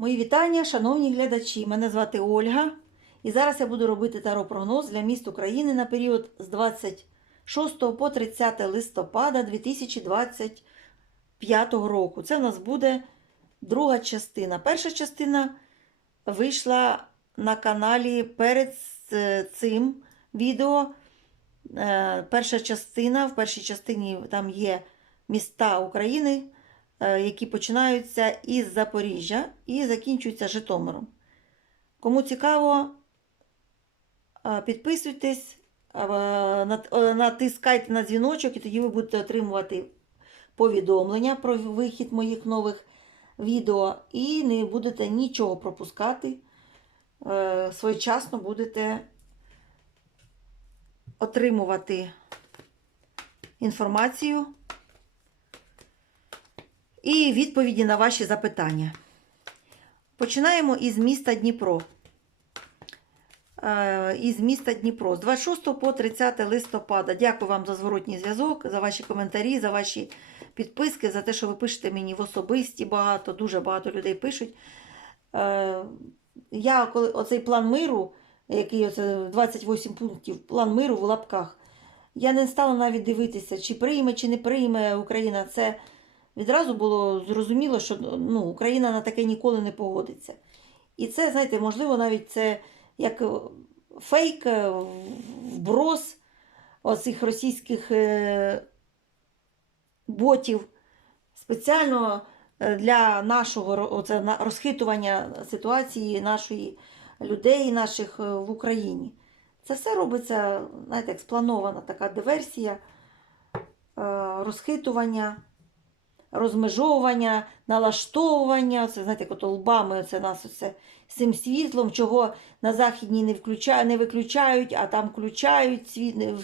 Мої вітання, шановні глядачі. Мене звати Ольга. І зараз я буду робити таро-прогноз для міст України на період з 26 по 30 листопада 2025 року. Це в нас буде друга частина. Перша частина вийшла на каналі перед цим відео. Е, Перша частина, в першій частині там є міста України, які починаються із Запоріжжя і закінчуються Житомиром. Кому цікаво, е, підписуйтесь, е, нат- е, натискайте на дзвіночок, і тоді ви будете отримувати повідомлення про вихід моїх нових відео і не будете нічого пропускати. Е, Своєчасно будете отримувати інформацію і відповіді на ваші запитання. Починаємо із міста Дніпро. Е, Із міста Дніпро з 26 по 30 листопада. Дякую вам за зворотній зв'язок, за ваші коментарі, за ваші підписки, за те, що ви пишете мені в особисті багато, дуже багато людей пишуть. Е, Я коли оцей план миру, який оце 28 пунктів, план миру в лапках, я не стала навіть дивитися, чи прийме, чи не прийме Україна. Це відразу було зрозуміло, що ну, Україна на таке ніколи не погодиться. І це, знаєте, можливо, навіть це як фейк, е, вброс оцих російських е, ботів спеціально е, для нашого оце, розхитування ситуації нашої людей, наших е, в Україні. Це все робиться, знаєте, як спланована така диверсія, е, розхитування, розмежовування, налаштовування. Це, знаєте, як лбами це нас оце, з цим світлом, чого на Західній не, включають, не виключають, а там включають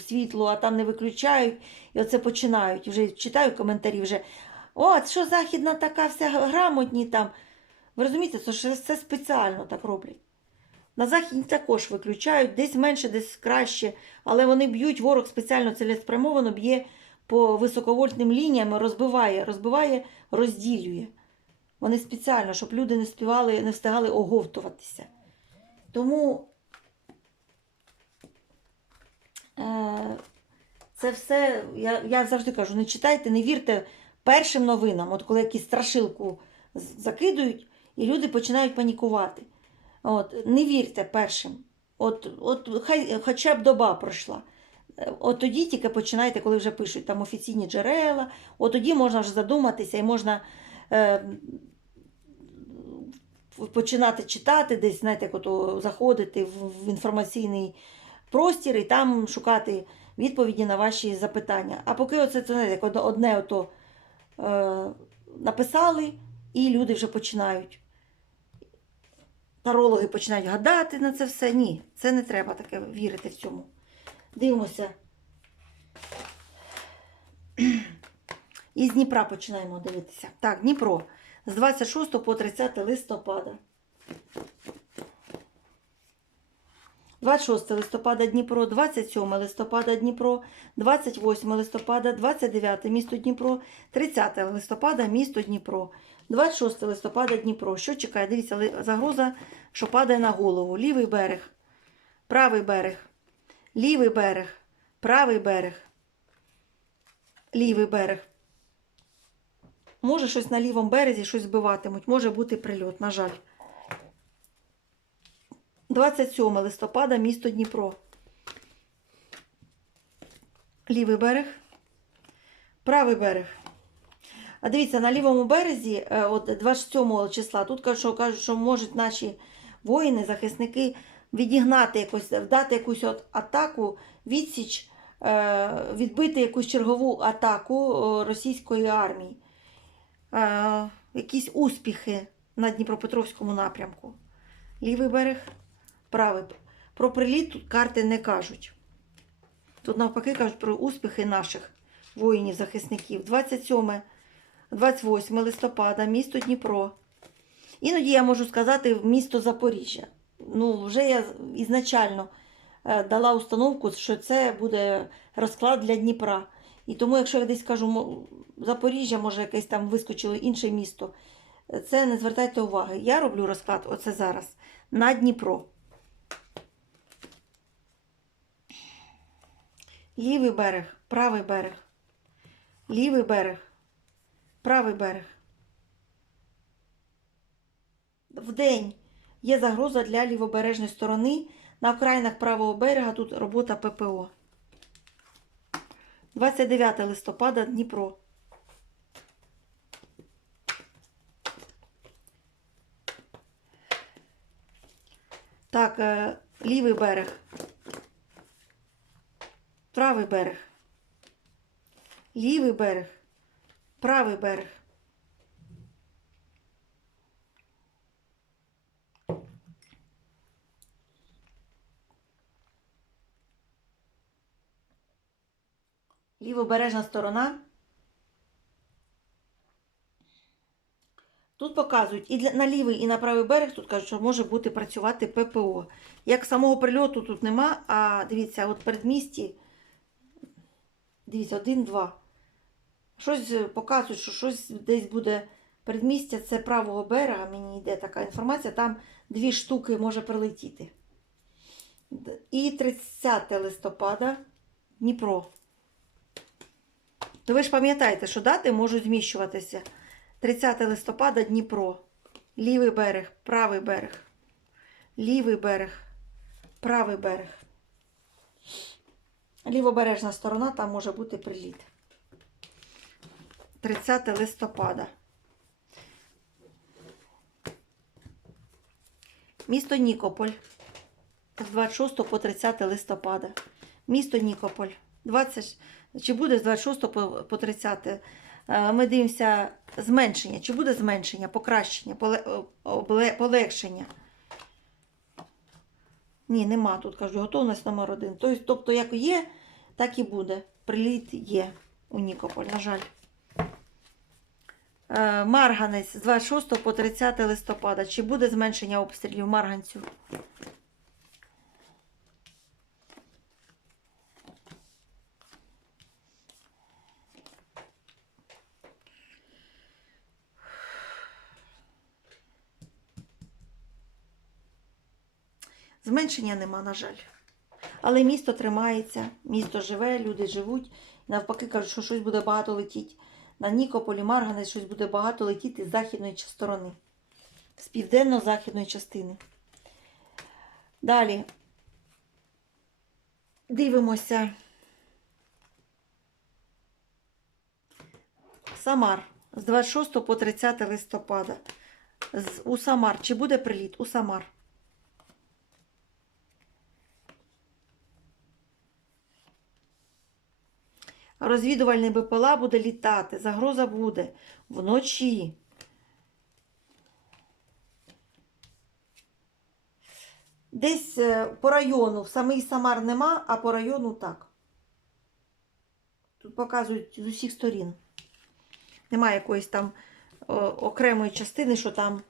світло, а там не виключають. І оце починають. Вже читаю коментарі вже. От, що Західна така вся грамотні там. Ви розумієте, ж це спеціально так роблять. На Західні також виключають, десь менше, десь краще, але вони б'ють, ворог спеціально цілеспрямовано б'є по високовольтним лініям, розбиває, розбиває, розділює. Вони спеціально, щоб люди не співали, не встигали оговтуватися. Тому е, це все, я, я завжди кажу, не читайте, не вірте першим новинам, от коли якісь страшилку закидують, і люди починають панікувати. От, не вірте першим. От, от хай хоча б доба пройшла. От тоді тільки починайте, коли вже пишуть там офіційні джерела, от тоді можна вже задуматися і можна е, починати читати, десь, знаєте, ото заходити в, інформаційний простір і там шукати відповіді на ваші запитання. А поки оце це, знаєте, одне ото е, написали, і люди вже починають. Тарологи починають гадати на це все. Ні, це не треба таке вірити в цьому. Дивимося. Із Дніпра починаємо дивитися. Так, Дніпро. З 26 по 30 листопада. 26 листопада Дніпро, 27 листопада Дніпро, 28 листопада, 29 місто Дніпро, 30 листопада місто Дніпро, 26 листопада Дніпро. Що чекає? Дивіться, загроза, що падає на голову. Лівий берег, правий берег, лівий берег, правий берег, лівий берег. Може щось на лівому березі, щось збиватимуть, може бути прильот, на жаль. 27 листопада, місто Дніпро. Лівий берег, правий берег. А дивіться, на лівому березі, е, от 27 числа, тут кажуть, що, кажуть, що можуть наші воїни, захисники відігнати якось, вдати якусь от атаку, відсіч, е, відбити якусь чергову атаку е, російської армії. Е, Якісь успіхи на Дніпропетровському напрямку. Лівий берег, правий. Про приліт тут карти не кажуть. Тут навпаки кажуть про успіхи наших воїнів-захисників. 27, 28 листопада, місто Дніпро. Іноді я можу сказати місто Запоріжжя. Ну, вже я ізначально е, дала установку, що це буде розклад для Дніпра. І тому, якщо я десь кажу Запоріжжя, може якесь там вискочило інше місто, Це не звертайте уваги. Я роблю розклад оце зараз на Дніпро. Лівий берег, правий берег. Лівий берег, правий берег. Вдень є загроза для лівобережної сторони. На окраїнах правого берега тут робота ППО. 29 листопада Дніпро. Так, е, лівий берег. Правий берег. Лівий берег. Правий берег. Лівобережна сторона. Тут показують і на лівий, і на правий берег тут кажуть, що може бути працювати ППО. Як самого прильоту тут нема, а дивіться, от передмісті, дивіться, один-два. Щось показують, що щось десь буде передмістя, це правого берега, мені йде така інформація, там дві штуки може прилетіти. І 30 листопада Дніпро. То ви ж пам'ятаєте, що дати можуть зміщуватися. 30 листопада Дніпро. Лівий берег, правий берег. Лівий берег, правий берег. Лівобережна сторона, там може бути приліт. 30 листопада. Місто Нікополь. З 26 по 30 листопада. Місто Нікополь. 20, чи буде з 26 по, по 30? Е, Ми дивимося зменшення. Чи буде зменшення, покращення, полегшення? Ні, нема тут, кажу, готовність номер один. Тобто, тобто, як є, так і буде. Приліт є у Нікополь, на жаль. Е, Марганець з 26 по 30 листопада. Чи буде зменшення обстрілів марганцю? Зменшення нема, на жаль. Але місто тримається, місто живе, люди живуть. Навпаки, кажуть, що щось буде багато летіти. На Нікополі, Марганець щось буде багато летіти з західної сторони, з південно-західної частини. Далі дивимося. Самар з 26 по 30 листопада. У Самар. Чи буде приліт? У Самар. Розвідувальний БПЛА буде літати. Загроза буде вночі. Десь е, по району, самий Самар нема, а по району так. Тут показують з усіх сторін. Немає якоїсь там окремої частини, що там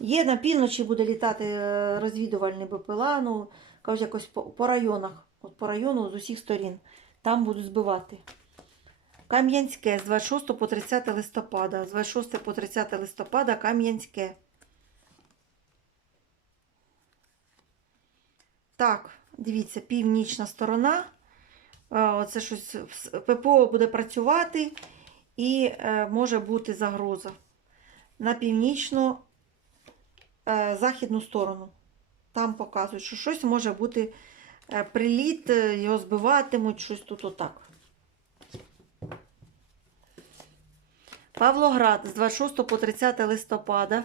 є на півночі буде літати е, розвідувальний БПЛА, ну, кажуть, якось по, по районах. От по району з усіх сторін. Там будуть збивати. Кам'янське з 26 по 30 листопада. З 26 по 30 листопада Кам'янське. Так, дивіться, північна сторона. Е, Оце щось ППО буде працювати і е, може бути загроза на північну е, західну сторону. Там показують, що щось може бути приліт, його збиватимуть, щось тут отак. Павлоград з 26 по 30 листопада.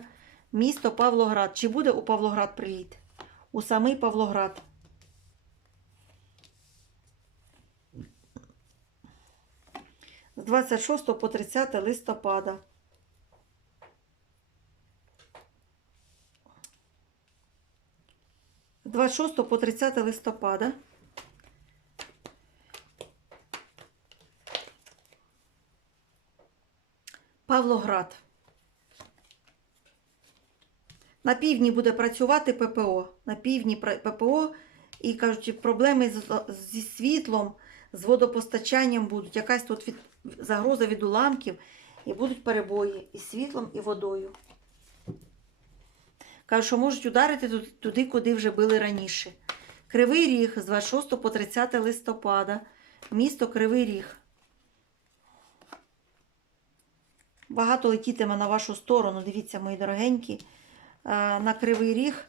Місто Павлоград. Чи буде у Павлоград приліт? У самий Павлоград. З 26 по 30 листопада. З 26 по 30 листопада. Павлоград. На півдні буде працювати ППО. На півдні ППО і кажуть, проблеми зі світлом, з водопостачанням будуть. Якась тут від, загроза від уламків і будуть перебої із світлом і водою. Кажуть, що можуть ударити туди, куди вже били раніше. Кривий Ріг з 26 по 30 листопада. Місто Кривий Ріг. Багато летітиме на вашу сторону. Дивіться, мої дорогенькі. Е, На Кривий Ріг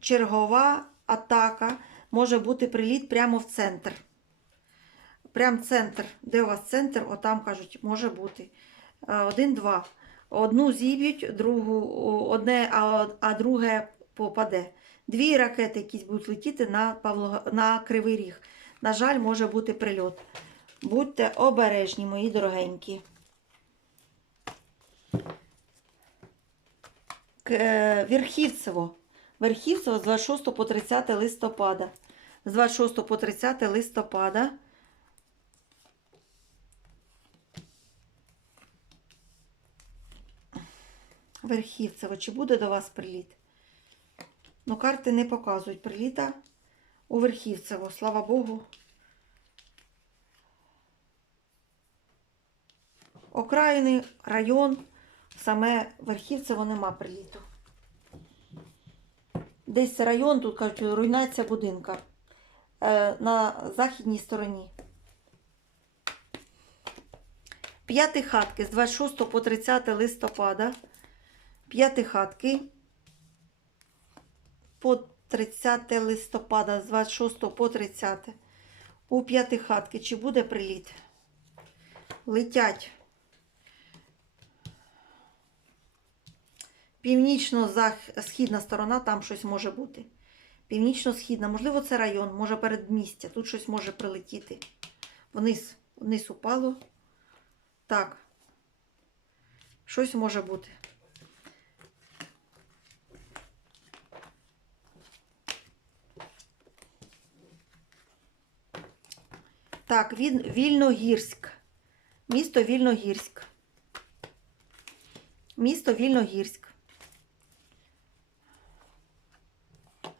чергова атака. Може бути приліт прямо в центр. Прям центр. Де у вас центр? Отам кажуть, може бути. Е, Один-два. Одну зіб'ють, другу, одне, а, а друге попаде. Дві ракети якісь будуть летіти на, Павло, на Кривий Ріг. На жаль, може бути прильот. Будьте обережні, мої дорогенькі. Е, Верхівцево. Верхівцево з 26 по 30 листопада. З 26 по 30 листопада. Верхівцево. Чи буде до вас приліт? Ну, карти не показують приліта у Верхівцево. Слава Богу. Окраїни, район, саме Верхівцево нема приліту. Десь район, тут кажуть, руйнація будинка е, на західній стороні. П'яти хатки з 26 по 30 листопада. П'яти хатки по 30 листопада з 26 по 30. У п'яти хатки чи буде приліт? Летять. Північно-східна сторона, там щось може бути. Північно-східна, можливо, це район, може передмістя. Тут щось може прилетіти. Вниз, вниз упало. Так. Щось може бути. Так, Вільногірськ. Місто Вільногірськ. Місто Вільногірськ.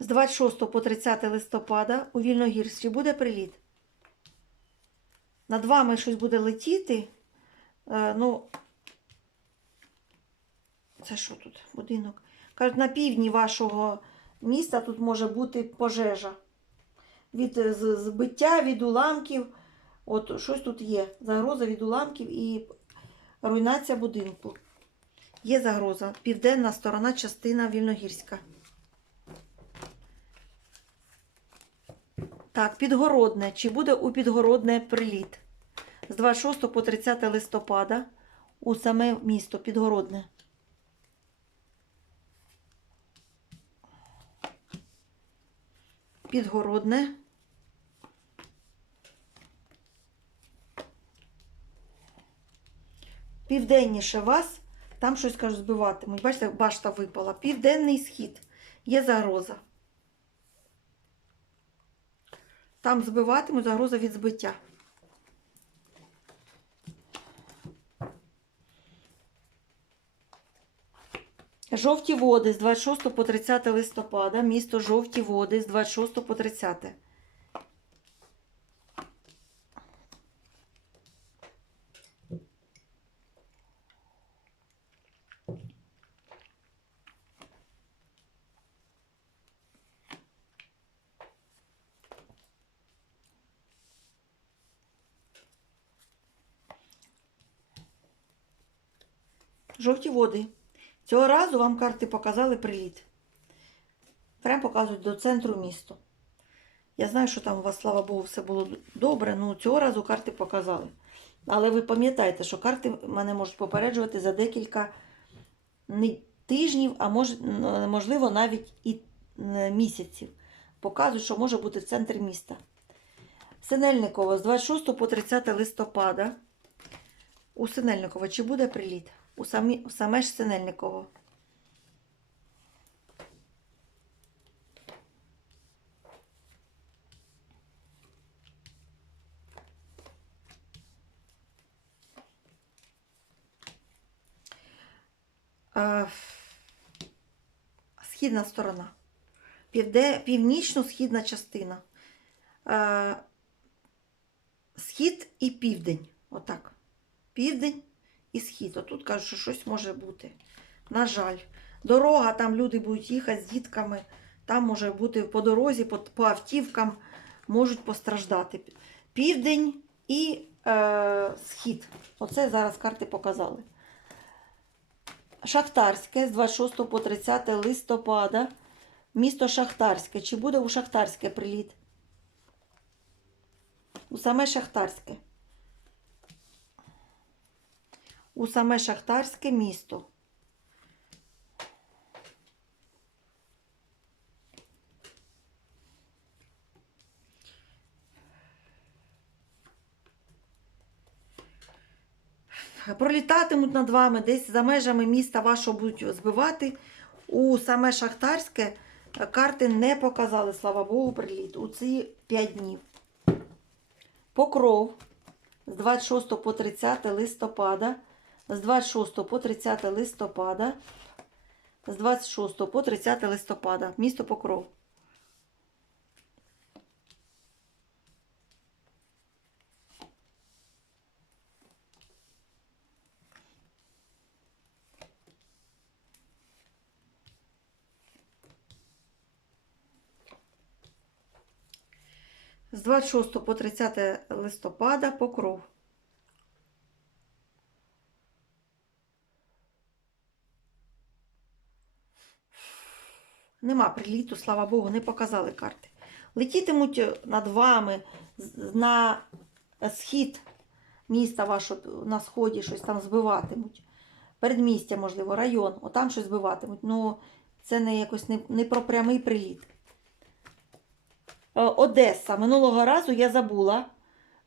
З 26 по 30 листопада у Вільногірські буде приліт. Над вами щось буде летіти. Е, ну, це що тут? Будинок. Кажуть, на півдні вашого міста тут може бути пожежа. Від збиття, від уламків. От щось тут є. Загроза від уламків і руйнація будинку. Є загроза. Південна сторона, частина Вільногірська. Так, Підгородне. Чи буде у Підгородне приліт? З 26 по 30 листопада у саме місто Підгородне. Підгородне. Південніше вас, там щось кажуть, збиватимуть. Бачите, башта випала. Південний схід. Є загроза. Там збиватимуть загроза від збиття. Жовті води з 26 по 30 листопада. Місто Жовті води з 26 по 30. Жовті води. Цього разу вам карти показали приліт. Прям показують до центру міста. Я знаю, що там у вас, слава Богу, все було добре, ну цього разу карти показали. Але ви пам'ятаєте, що карти мене можуть попереджувати за декілька тижнів, а мож, можливо навіть і е, місяців. Показують, що може бути в центрі міста. Синельниково з 26 по 30 листопада. У Синельниково чи буде приліт? У, самі, у саме ж Синельниково. Східна сторона. Півде, північно-східна частина. Схід і південь. Отак. Південь і схід. Отут кажуть, що щось може бути. На жаль. Дорога, там люди будуть їхати з дітками, там може бути по дорозі, по, по автівкам можуть постраждати. Південь і е, схід. Оце зараз карти показали. Шахтарське з 26 по 30 листопада. Місто Шахтарське. Чи буде у Шахтарське приліт? У саме Шахтарське. У саме Шахтарське місто. Пролітатимуть над вами десь за межами міста вашого будуть збивати. У саме Шахтарське е, карти не показали, слава Богу, приліт у ці 5 днів. Покров з 26 по 30 листопада, з 26 по 30 листопада, з 26 по 30 листопада, місто Покров. З 26 по 30 листопада Покров. Нема приліту, слава Богу, не показали карти. Летітимуть над вами на схід міста вашого, на сході щось там збиватимуть. Передмістя, можливо, район, отам щось збиватимуть. Ну, це не якось не, не про прямий приліт. Е, Одеса. Минулого разу я забула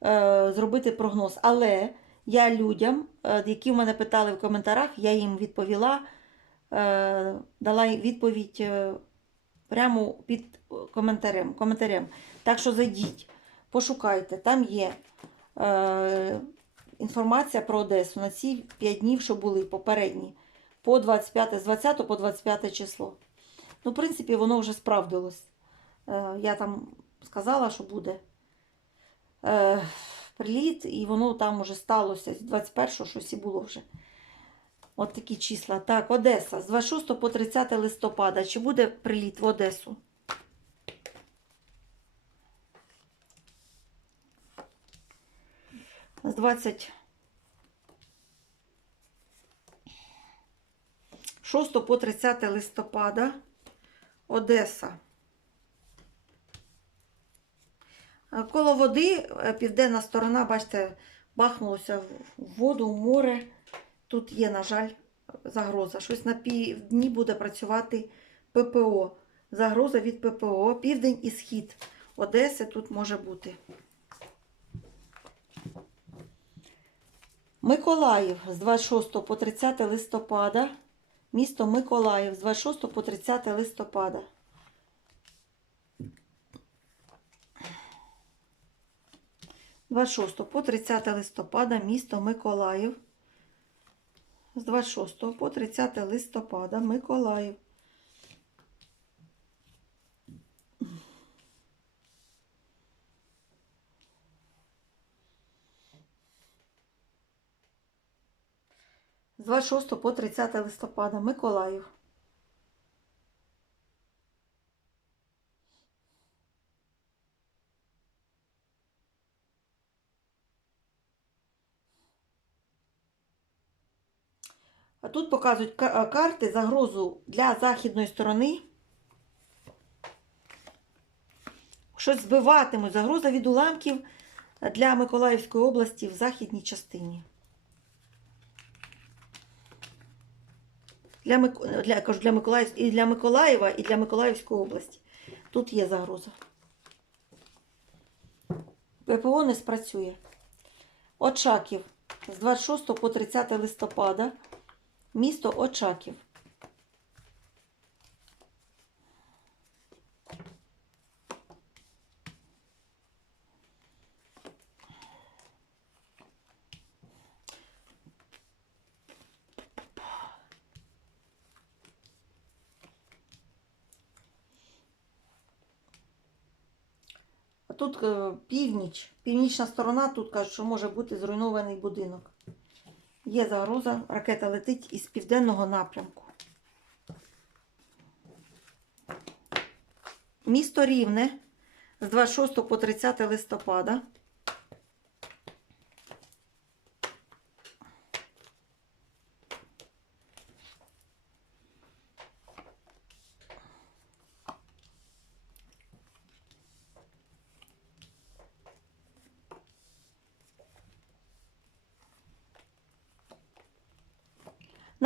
е, зробити прогноз, але я людям, е, які в мене питали в коментарях, я їм відповіла, е, дала відповідь е, прямо під коментарем. коментарем. Так що зайдіть, пошукайте, там є е, інформація про Одесу на ці 5 днів, що були попередні, по 25, з 20 по 25 число. Ну, в принципі, воно вже справдилось. Е, Я там сказала, що буде е, приліт, і воно там уже сталося. З 21-го щось і було вже. От такі числа. Так, Одеса. З 26 по 30 листопада. Чи буде приліт в Одесу? З 26 по 30 листопада. Одеса. Коло води, е, південна сторона, бачите, бахнулося в воду, в море. Тут є, на жаль, загроза. Щось на півдні буде працювати ППО. Загроза від ППО. Південь і схід Одеси тут може бути. Миколаїв з 26 по 30 листопада. Місто Миколаїв з 26 по 30 листопада. З 26 по 30 листопада місто Миколаїв. З 26 по 30 листопада Миколаїв. З 26 по 30 листопада Миколаїв. А тут показують е, карти загрозу для західної сторони. Щось збиватимуть. Загроза від уламків для Миколаївської області в західній частині. Для, для, кажу, для, Миколаїв... і для Миколаєва, і для Миколаївської області. Тут є загроза. ППО не спрацює. Очаків з 26 по 30 листопада. Місто Очаків. Тут е, північ, північна сторона, тут кажуть, що може бути зруйнований будинок. Є загроза, ракета летить із південного напрямку. Місто Рівне з 26 по 30 листопада.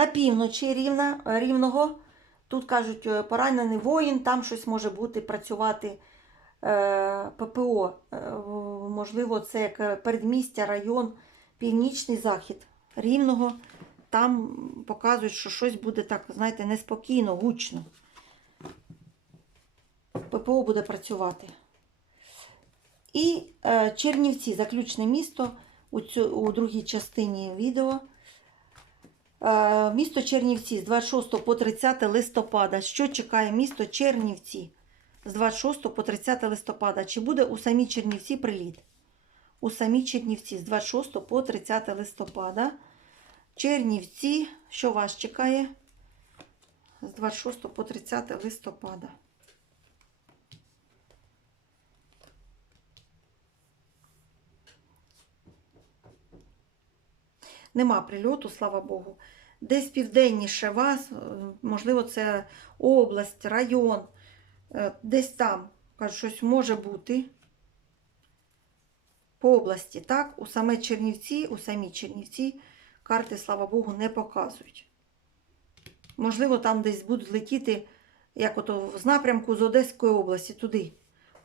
На півночі рівна, рівного. Тут кажуть, е, поранений воїн, там щось може бути працювати е, ППО. Е, можливо, це як е, передмістя, район, північний захід рівного. Там показують, що щось буде так, знаєте, неспокійно, гучно. ППО буде працювати. І е, Чернівці, заключне місто у, цю, у другій частині відео. Е, Місто Чернівці з 26 по 30 листопада. Що чекає місто Чернівці з 26 по 30 листопада? Чи буде у самій Чернівці приліт? У самій Чернівці з 26 по 30 листопада. Чернівці, що вас чекає? З 26 по 30 листопада. Нема прильоту, слава Богу. Десь південніше вас, е, можливо, це область, район, е, десь там, кажуть, щось може бути. По області, так? У саме Чернівці, у самій Чернівці карти, слава Богу, не показують. Можливо, там десь будуть летіти, як ото з напрямку з Одеської області, туди.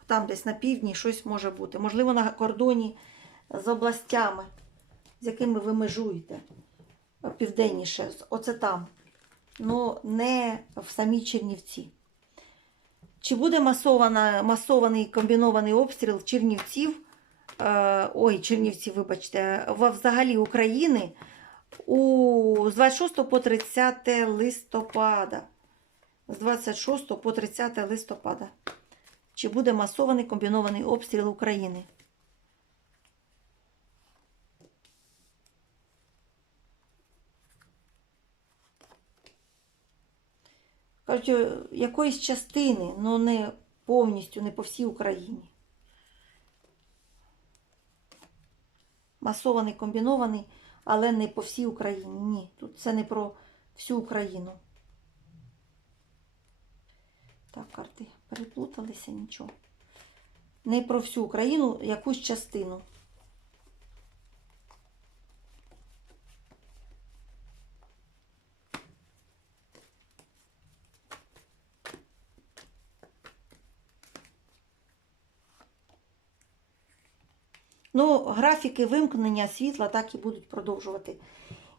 Там десь на півдні щось може бути. Можливо, на кордоні з областями з якими ви межуєте південніше, оце там, ну не в самій Чернівці. Чи буде масована, масований комбінований обстріл Чернівців, е, ой, Чернівців, вибачте, взагалі України у, з 26 по 30 листопада. З 26 по 30 листопада. Чи буде масований комбінований обстріл України? Е, якоїсь частини, але не повністю, не по всій Україні. Масований, комбінований, але не по всій Україні. Ні, тут це не про всю Україну. Так, карти переплуталися, нічого. Не про всю Україну, якусь частину. Ну, графіки вимкнення світла так і будуть продовжувати.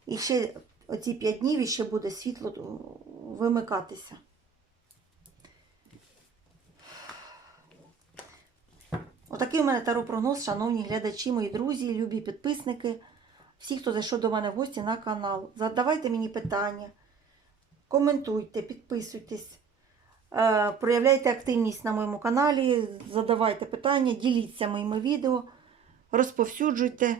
І ще оці 5 днів і ще буде світло е, вимикатися. Отакий у мене таро-прогноз, шановні глядачі, мої друзі, любі підписники, всі, хто зайшов до мене в гості на канал. Задавайте мені питання, коментуйте, підписуйтесь, е, проявляйте активність на моєму каналі, задавайте питання, діліться моїми відео розповсюджуйте.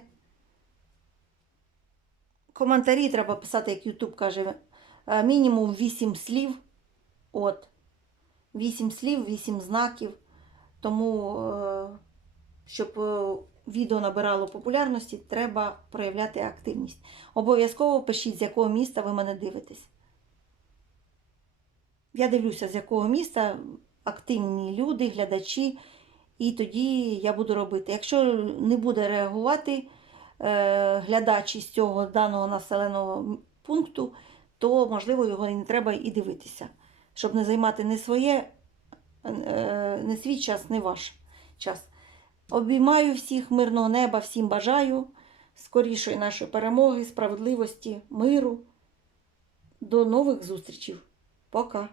Коментарі треба писати, як YouTube каже, е, мінімум 8 слів. От. 8 слів, 8 знаків. Тому, е, щоб е, відео набирало популярності, треба проявляти активність. Обов'язково пишіть, з якого міста ви мене дивитесь. Я дивлюся, з якого міста активні люди, глядачі. І тоді я буду робити. Якщо не буде реагувати е, глядач із цього даного населеного пункту, то, можливо, його не треба і дивитися, щоб не займати не своє, е, не свій час, не ваш час. Обіймаю всіх, мирного неба, всім бажаю, скорішої нашої перемоги, справедливості, миру. До нових зустрічей. Пока!